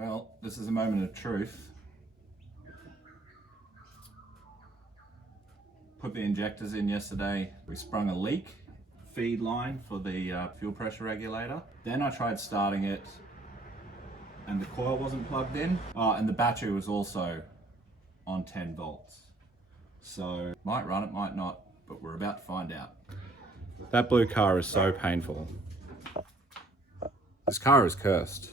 Well, this is a moment of truth. Put the injectors in yesterday. We sprung a leak, feed line for the fuel pressure regulator. Then I tried starting it and the coil wasn't plugged in. And the battery was also on 10 volts. So might run, it might not, but we're about to find out. That blue car is so painful. This car is cursed.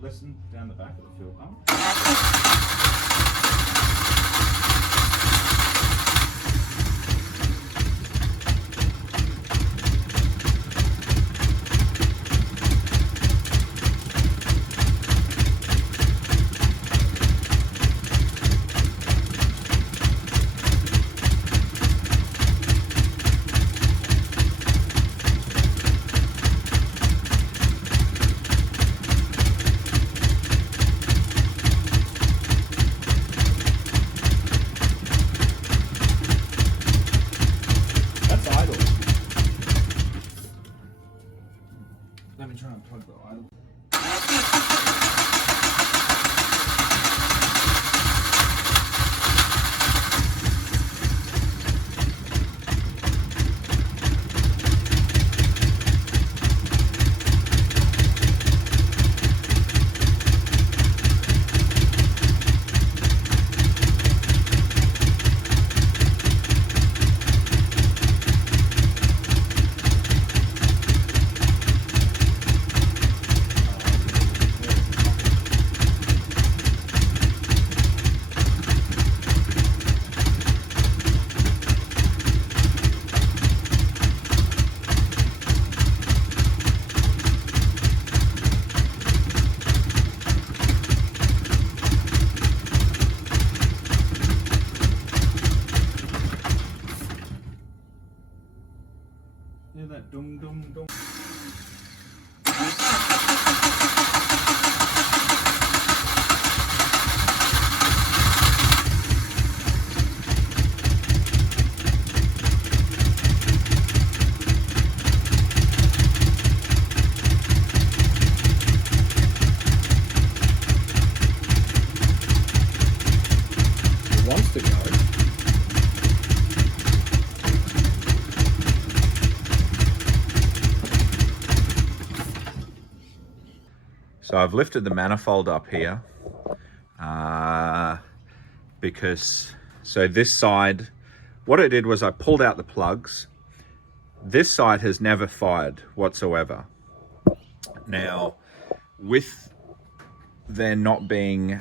Listen down the back of the fuel pump. Let me try and plug the idle. Hear that dum dum dum? It wants to go. So I've lifted the manifold up here because, so this side, what I did was I pulled out the plugs. This side has never fired whatsoever. Now, with there not being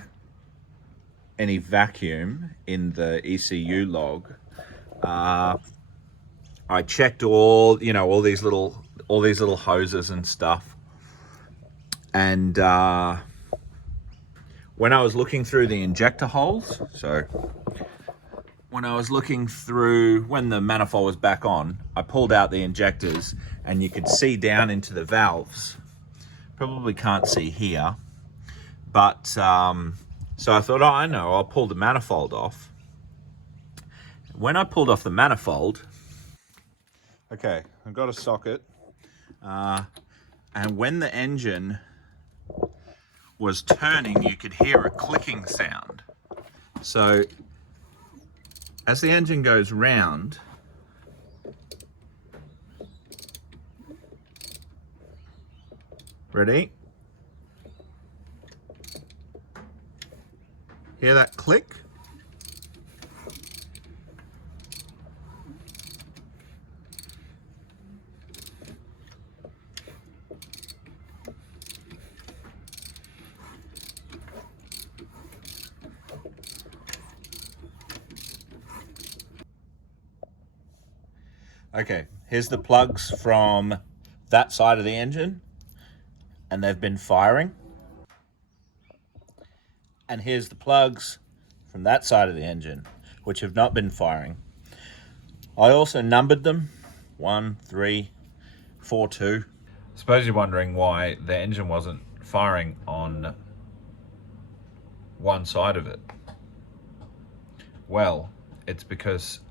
any vacuum in the ECU log, I checked all these little hoses and stuff. And when I was looking through the injector holes, so when the manifold was back on, I pulled out the injectors and you could see down into the valves. Probably can't see here, but so I thought, oh, I know, I'll pull the manifold off. When I pulled off the manifold, okay, I've got a socket, and when the engine was turning, you could hear a clicking sound. So as the engine goes round, ready? Hear that click? Okay, here's the plugs from that side of the engine, and they've been firing. And here's the plugs from that side of the engine, which have not been firing. I also numbered them, 1, 3, 4, 2. suppose you're wondering why the engine wasn't firing on one side of it. Well, it's because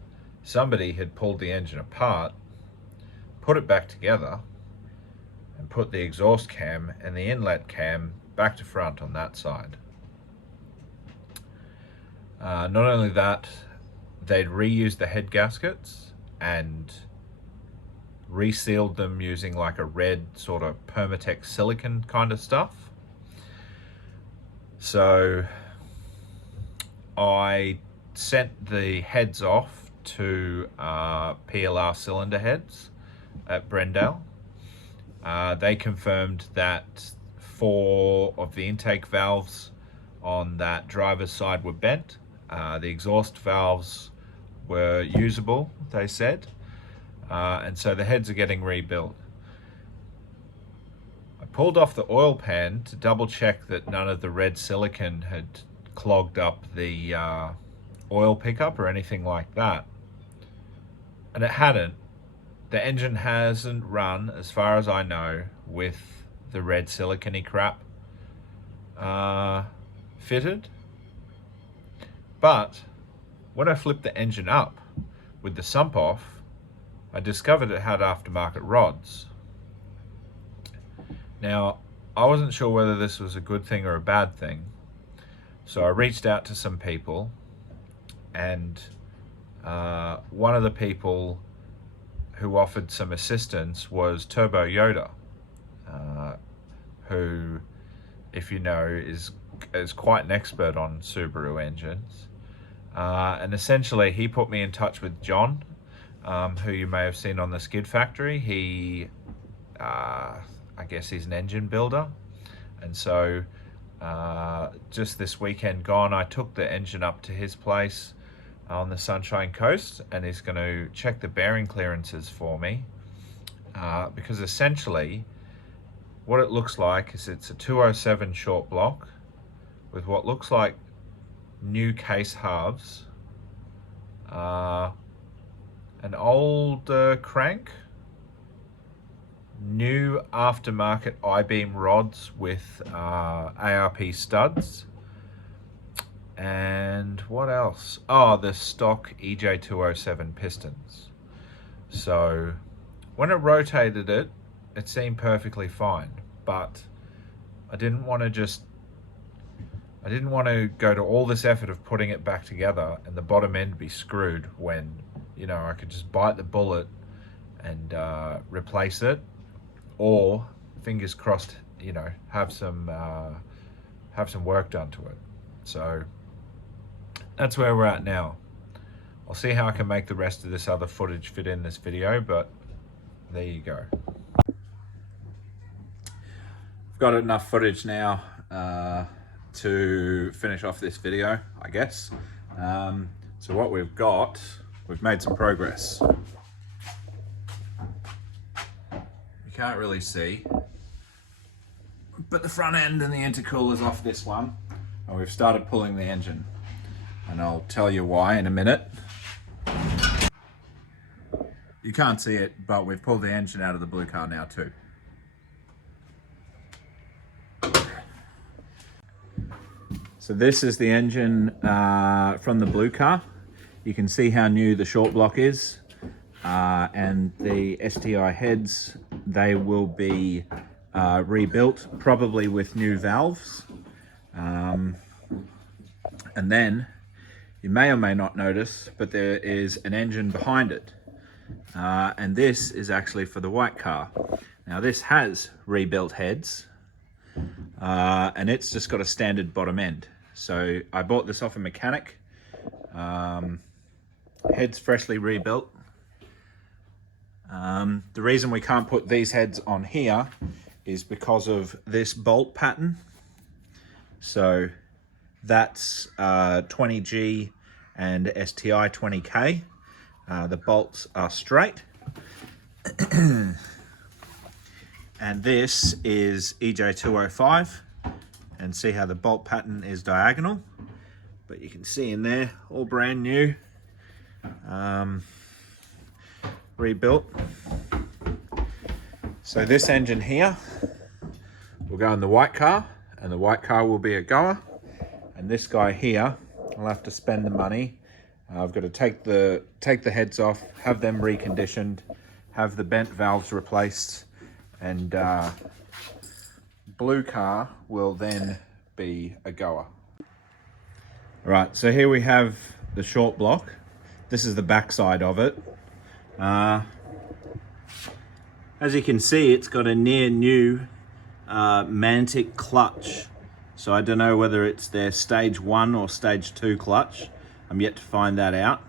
somebody had pulled the engine apart, put it back together, and put the exhaust cam and the inlet cam back to front on that side. Not only that, they'd reused the head gaskets and resealed them using like a red sort of Permatex silicone kind of stuff. So I sent the heads off to PLR cylinder heads at Brendale. They confirmed that 4 of the intake valves on that driver's side were bent. The exhaust valves were usable, they said, and so the heads are getting rebuilt. I pulled off the oil pan to double check that none of the red silicone had clogged up the oil pickup or anything like that, and it hadn't. The engine hasn't run, as far as I know, with the red silicone crap fitted. But when I flipped the engine up with the sump off, I discovered it had aftermarket rods. Now, I wasn't sure whether this was a good thing or a bad thing, so I reached out to some people, and one of the people who offered some assistance was Turbo Yoda, who, if you know, is quite an expert on Subaru engines. And essentially he put me in touch with John, who you may have seen on the Skid Factory. He, I guess he's an engine builder. And so just this weekend gone, I took the engine up to his place on the Sunshine Coast, and he's going to check the bearing clearances for me, because essentially what it looks like is it's a 207 short block with what looks like new case halves, an old crank, new aftermarket I-beam rods with ARP studs, and what else? Oh, the stock EJ207 pistons. So when it rotated it, it seemed perfectly fine, but I didn't want to go to all this effort of putting it back together and the bottom end be screwed when, you know, I could just bite the bullet and replace it, or fingers crossed, you know, have some work done to it. So that's where we're at now. I'll see how I can make the rest of this other footage fit in this video, but there you go. I've got enough footage now to finish off this video, I guess. So what we've made some progress. You can't really see, but the front end and the intercooler's off this one, and we've started pulling the engine, and I'll tell you why in a minute. You can't see it, but we've pulled the engine out of the blue car now too. So this is the engine from the blue car. You can see how new the short block is, and the STi heads, they will be rebuilt, probably with new valves. And then you may or may not notice, but there is an engine behind it. And this is actually for the white car. Now this has rebuilt heads, and it's just got a standard bottom end. So I bought this off a mechanic. Heads freshly rebuilt. The reason we can't put these heads on here is because of this bolt pattern. So that's 20G and STi 20K. The bolts are straight. And this is EJ205, and see how the bolt pattern is diagonal, but you can see in there, all brand new, rebuilt. So this engine here will go in the white car, and the white car will be a goer. And this guy here, I'll have to spend the money. I've got to take the heads off, have them reconditioned, have the bent valves replaced, and blue car will then be a goer. Right, so here we have the short block. This is the back side of it. As you can see, it's got a near new Mantic clutch. So I don't know whether it's their stage 1 or stage 2 clutch. I'm yet to find that out.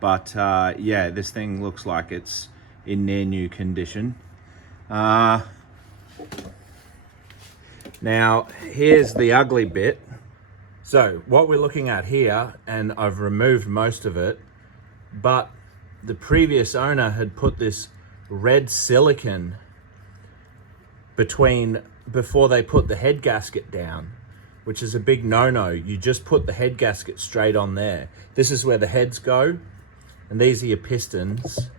But yeah, this thing looks like it's in near new condition. Now, here's the ugly bit. So what we're looking at here, and I've removed most of it, but the previous owner had put this red silicone before they put the head gasket down, which is a big no-no. You just put the head gasket straight on there. This is where the heads go, and these are your pistons.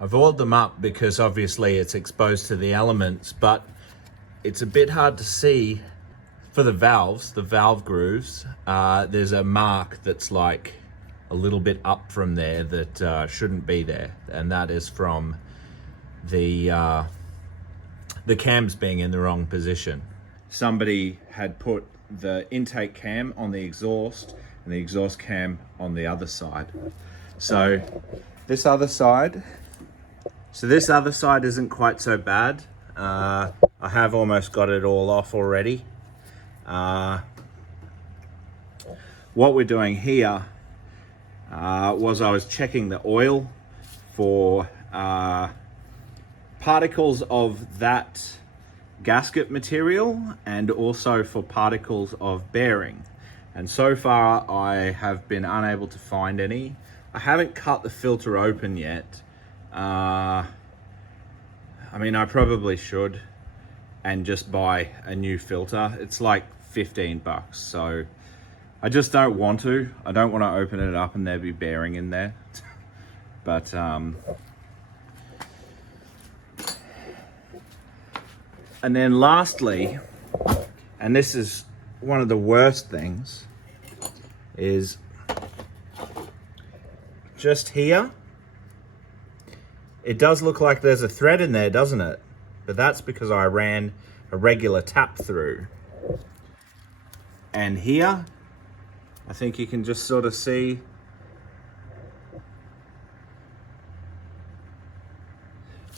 I've oiled them up because obviously it's exposed to the elements, but it's a bit hard to see for the valves, the valve grooves. There's a mark that's like a little bit up from there that shouldn't be there, and that is from the cams being in the wrong position. Somebody had put the intake cam on the exhaust and the exhaust cam on the other side. So this other side isn't quite so bad. I have almost got it all off already. What we're doing here was I was checking the oil for particles of that gasket material and also for particles of bearing. And so far I have been unable to find any. I haven't cut the filter open yet. I mean, I probably should and just buy a new filter. It's like $15, so I just don't want to. I don't want to open it up and there be bearing in there. But and then lastly, and this is one of the worst things, is just here. It does look like there's a thread in there, doesn't it? But that's because I ran a regular tap through. And here, I think you can just sort of see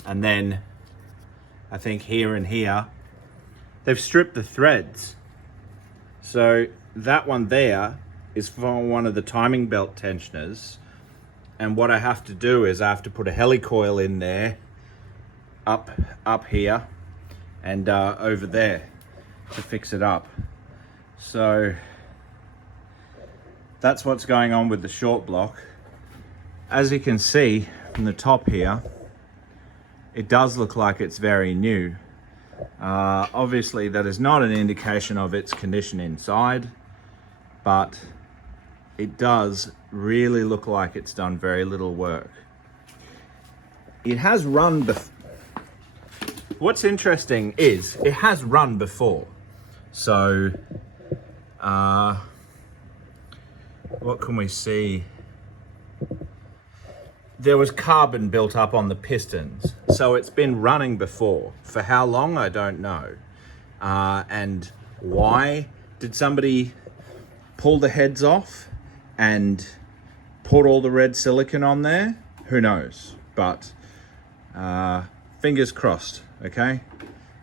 and then I think here and here, they've stripped the threads. So that one there is for one of the timing belt tensioners. And what I have to do is I have to put a helicoil in there, up here, and over there to fix it up. So that's what's going on with the short block. As you can see from the top here, it does look like it's very new. Obviously that is not an indication of its condition inside, but it does really look like it's done very little work. It has run before. What's interesting is it has run before. So what can we see? There was carbon built up on the pistons. So it's been running before. For how long, I don't know. And why? Did somebody pull the heads off and put all the red silicone on there? Who knows? But fingers crossed, okay?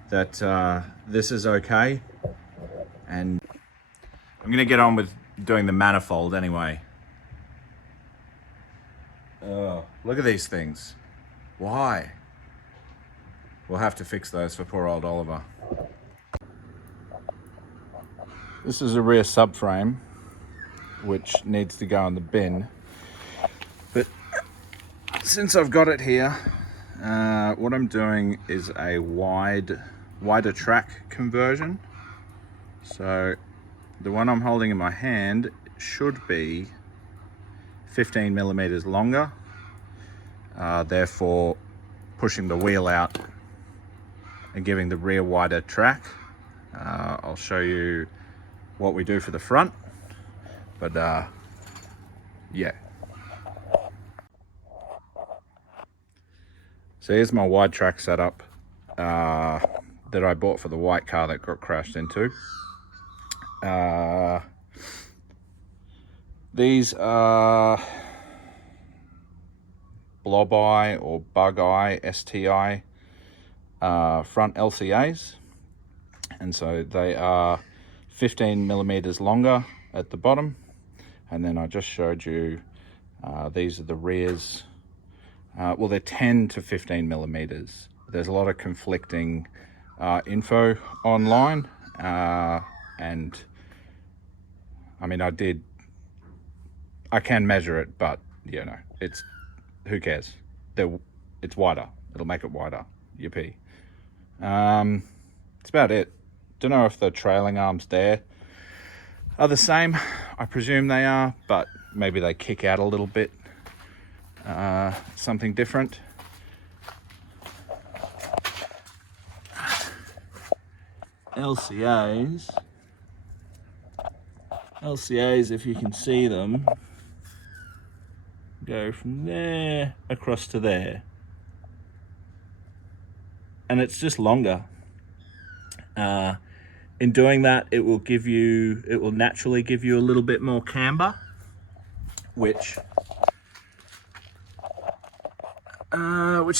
That this is okay. And I'm gonna get on with doing the manifold anyway. Oh, look at these things. Why? We'll have to fix those for poor old Oliver. This is a rear subframe, which needs to go in the bin. But since I've got it here, what I'm doing is a wider track conversion. So the one I'm holding in my hand should be 15 millimeters longer, therefore pushing the wheel out and giving the rear wider track. I'll show you what we do for the front, but yeah. So here's my wide track setup that I bought for the white car that got crashed into. These are blob eye or bug eye STi front LCAs, and so they are 15 millimeters longer at the bottom, and then I just showed you these are the rears. Well, they're 10 to 15 millimeters. There's a lot of conflicting info online, and I mean, I can measure it, but you know, who cares? It's wider. It'll make it wider. Yippee. That's about it. Don't know if the trailing arms there are the same. I presume they are, but maybe they kick out a little bit. Something different. LCAs, if you can see them, go from there across to there, and it's just longer. In doing that, it will naturally give you a little bit more camber, which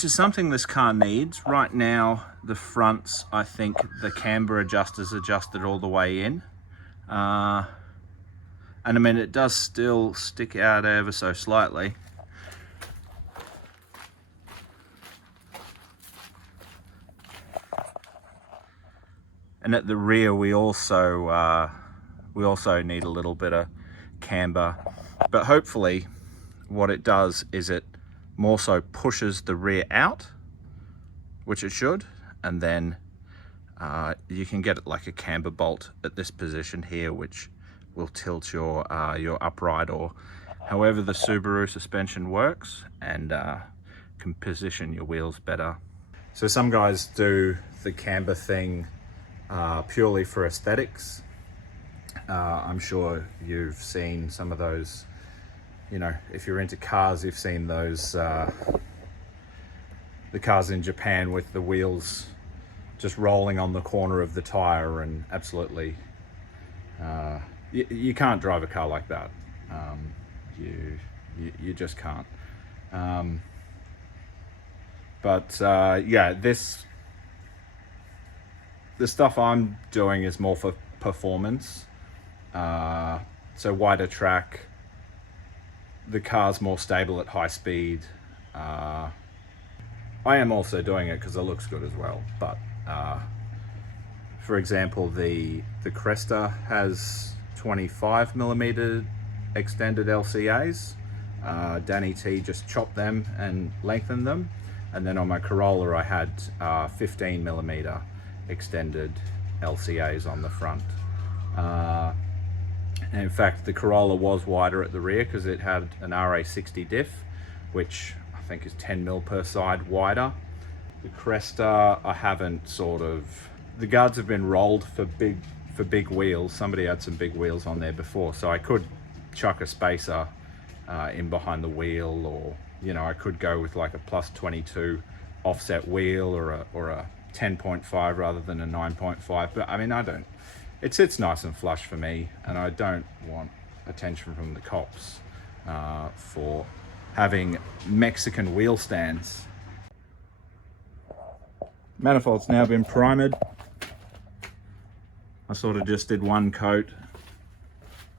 is something this car needs. Right now, the fronts, I think the camber adjuster's adjusted all the way in. And I mean, it does still stick out ever so slightly. And at the rear, we also need a little bit of camber. But hopefully, what it does is it more so pushes the rear out, which it should, and then you can get it like a camber bolt at this position here, which will tilt your upright or however the Subaru suspension works, and can position your wheels better. So some guys do the camber thing purely for aesthetics. I'm sure you've seen some of those. You know, if you're into cars, you've seen those, the cars in Japan with the wheels just rolling on the corner of the tire, and absolutely, you can't drive a car like that. You just can't. Yeah, the stuff I'm doing is more for performance. So wider track. The car's more stable at high speed. I am also doing it because it looks good as well. But for example, the Cresta has 25 millimeter extended LCAs. Danny T just chopped them and lengthened them. And then on my Corolla, I had 15 millimeter extended LCAs on the front. And in fact, the Corolla was wider at the rear because it had an RA60 diff, which I think is 10 mil per side wider. The Cresta, I haven't the guards have been rolled for big wheels. Somebody had some big wheels on there before, so I could chuck a spacer in behind the wheel, or you know, I could go with like a plus 22 offset wheel or a 10.5 rather than a 9.5. But I mean, it sits nice and flush for me, and I don't want attention from the cops for having Mexican wheel stands. Manifold's now been primered. I sort of just did one coat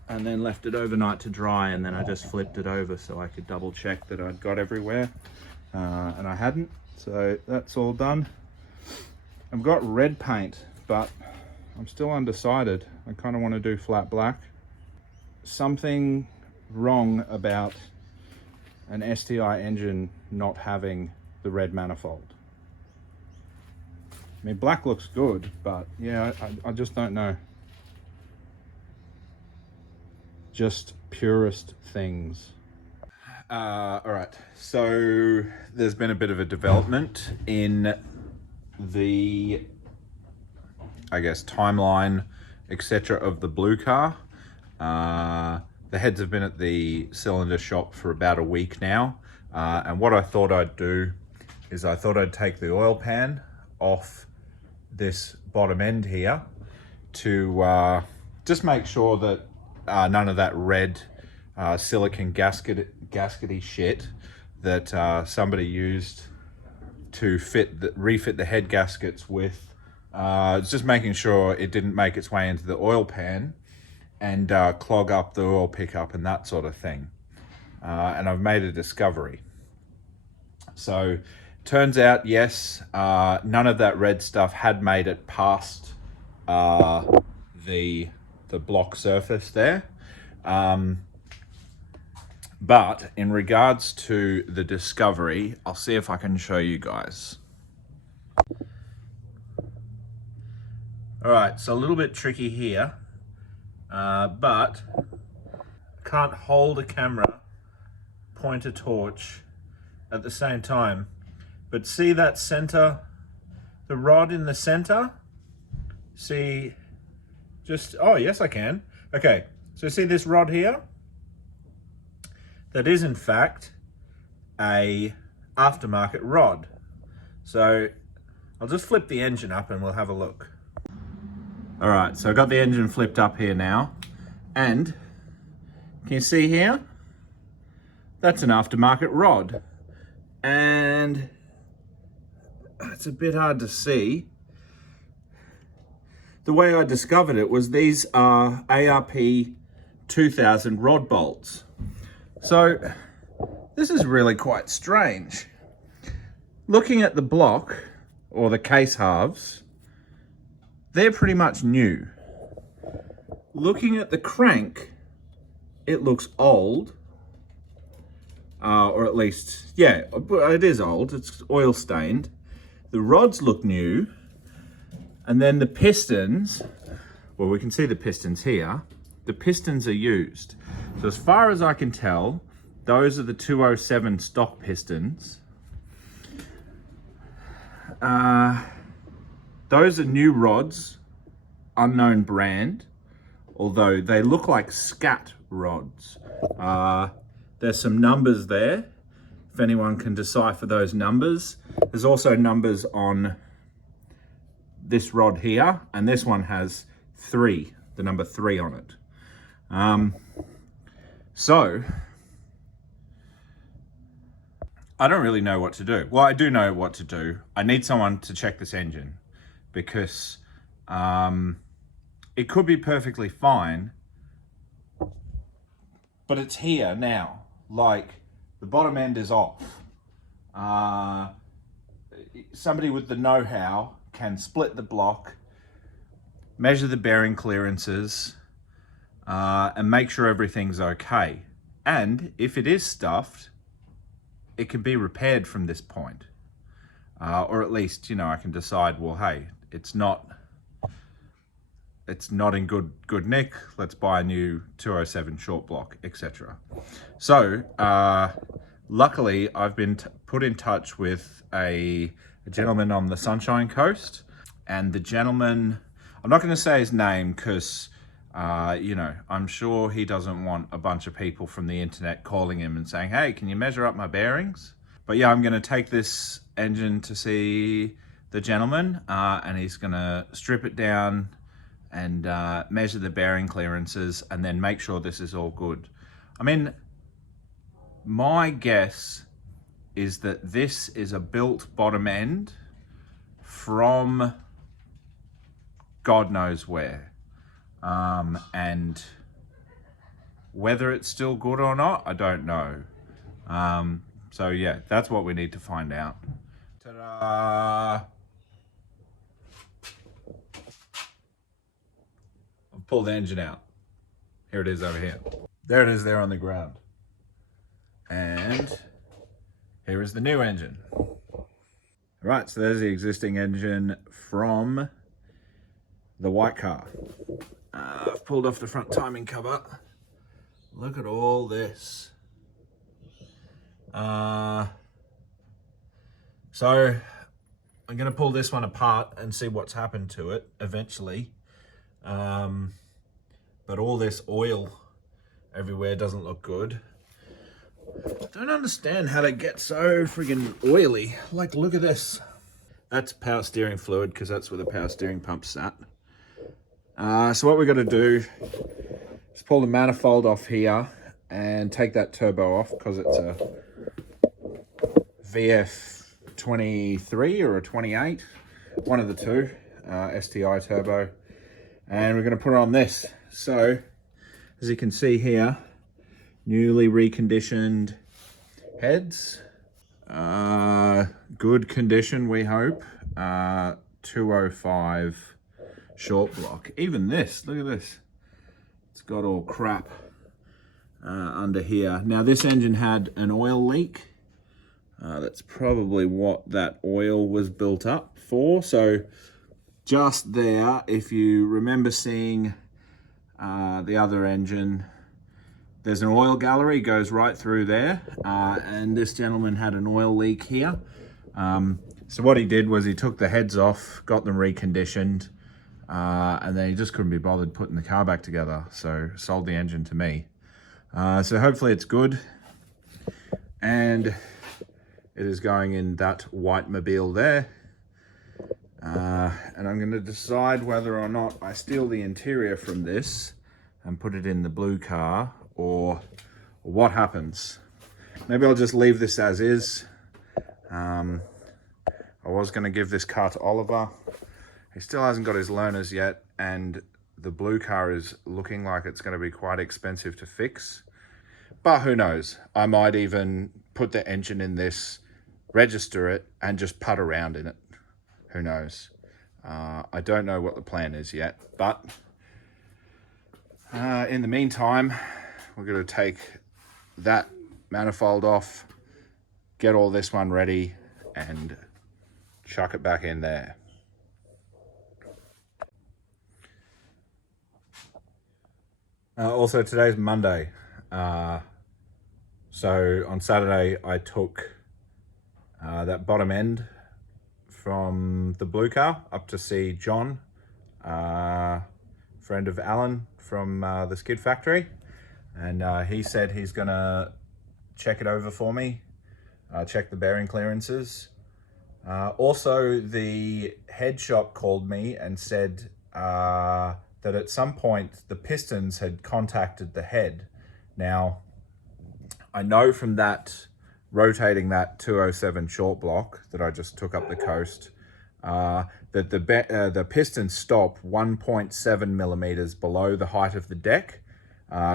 and then left it overnight to dry, and then I just flipped it over so I could double check that I'd got everywhere, and I hadn't, so that's all done. I've got red paint, but I'm still undecided. I kind of want to do flat black. Something wrong about an STi engine not having the red manifold. I mean, black looks good, but yeah, I just don't know. Just purist things. All right, so there's been a bit of a development in the I guess, timeline, etc. of the blue car. The heads have been at the cylinder shop for about a week now. And what I thought I'd do is I thought I'd take the oil pan off this bottom end here to just make sure that none of that red silicon gaskety shit that somebody used to refit the head gaskets with. It's just making sure it didn't make its way into the oil pan and clog up the oil pickup and that sort of thing. And I've made a discovery. So turns out, yes, none of that red stuff had made it past the block surface there. But in regards to the discovery, I'll see if I can show you guys. All right, so a little bit tricky here, but can't hold a camera, point a torch at the same time. But see that center, the rod in the center? See, oh yes I can. Okay, so see this rod here? That is in fact a aftermarket rod. So I'll just flip the engine up and we'll have a look. All right, so I've got the engine flipped up here now. And can you see here? That's an aftermarket rod. And it's a bit hard to see. The way I discovered it was these are ARP 2000 rod bolts. So this is really quite strange. Looking at the block, or the case halves, they're pretty much new. Looking at the crank, it looks old. Or at least, yeah, it is old. It's oil stained. The rods look new. And then the pistons, well, we can see the pistons here. The pistons are used. So as far as I can tell, those are the 207 stock pistons. Those are new rods, unknown brand, although they look like scat rods. There's some numbers there, if anyone can decipher those numbers. There's also numbers on this rod here, and this one has 3, the number 3 on it. So I don't really know what to do. Well, I do know what to do. I need someone to check this engine because it could be perfectly fine, but it's here now. Like, the bottom end is off. Somebody with the know-how can split the block, measure the bearing clearances, and make sure everything's okay. And if it is stuffed, it can be repaired from this point. Or at least, you know, I can decide, well, hey, it's not in good nick. Let's buy a new 207 Shortblock, etc. So, luckily, I've been put in touch with a gentleman on the Sunshine Coast, and the gentleman, I'm not going to say his name because, you know, I'm sure he doesn't want a bunch of people from the internet calling him and saying, hey, can you measure up my bearings? But yeah, I'm going to take this engine to see the gentleman, and he's going to strip it down and measure the bearing clearances and then make sure this is all good. I mean, my guess is that this is a built bottom end from God knows where. And whether it's still good or not, I don't know. So yeah, that's what we need to find out. Ta-da! I'll pull the engine out. Here it is over here. There it is there on the ground. And here is the new engine. Right, so there's the existing engine from the white car. I've pulled off the front timing cover. Look at all this. So I'm going to pull this one apart and see what's happened to it eventually. But all this oil everywhere doesn't look good. I don't understand how they get so friggin' oily. Like, look at this. That's power steering fluid, because that's where the power steering pump's sat. So what we've got to do is pull the manifold off here and take that turbo off, because it's a VF23 or a 28, one of the two, STi turbo. And we're going to put it on this. So, as you can see here, newly reconditioned heads. Good condition, we hope. 205 Shortblock. Even this, look at this. It's got all crap under here. Now, this engine had an oil leak. That's probably what that oil was built up for. So, just there, if you remember seeing the other engine, there's an oil gallery, goes right through there, and this gentleman had an oil leak here. So what he did was he took the heads off, got them reconditioned, and then he just couldn't be bothered putting the car back together, so sold the engine to me. So hopefully it's good, and it is going in that white mobile there. And I'm going to decide whether or not I steal the interior from this and put it in the blue car, or what happens. Maybe I'll just leave this as is. I was going to give this car to Oliver. He still hasn't got his learners yet, and the blue car is looking like it's going to be quite expensive to fix. But who knows? I might even put the engine in this, register it, and just putt around in it. Who knows? I don't know what the plan is yet, but in the meantime, we're going to take that manifold off, get all this one ready, and chuck it back in there. Also, today's Monday. So on Saturday, I took that bottom end from the blue car up to see John, friend of Alan from the skid factory, and he said he's gonna check it over for me, check the bearing clearances. Also, the head shop called me and said that at some point the Pistons had contacted the head. Now, I know from that rotating that 207 Shortblock that I just took up the coast, that the pistons stop 1.7 millimeters below the height of the deck.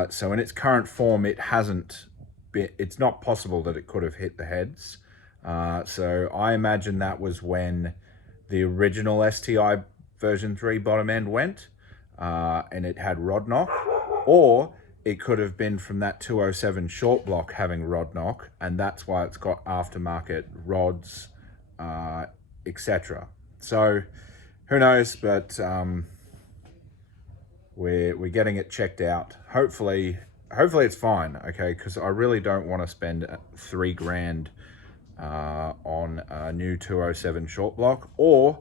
So in its current form, it's not possible that it could have hit the heads. So I imagine that was when the original STi version 3 bottom end went, and it had rod knock, or it could have been from that 207 Shortblock having rod knock, and that's why it's got aftermarket rods, etc. So who knows, but we're getting it checked out. Hopefully it's fine, okay? Because I really don't want to spend $3,000 on a new 207 Shortblock, or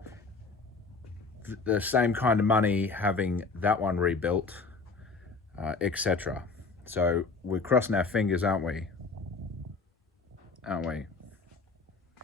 the same kind of money having that one rebuilt, etc. So we're crossing our fingers, aren't we?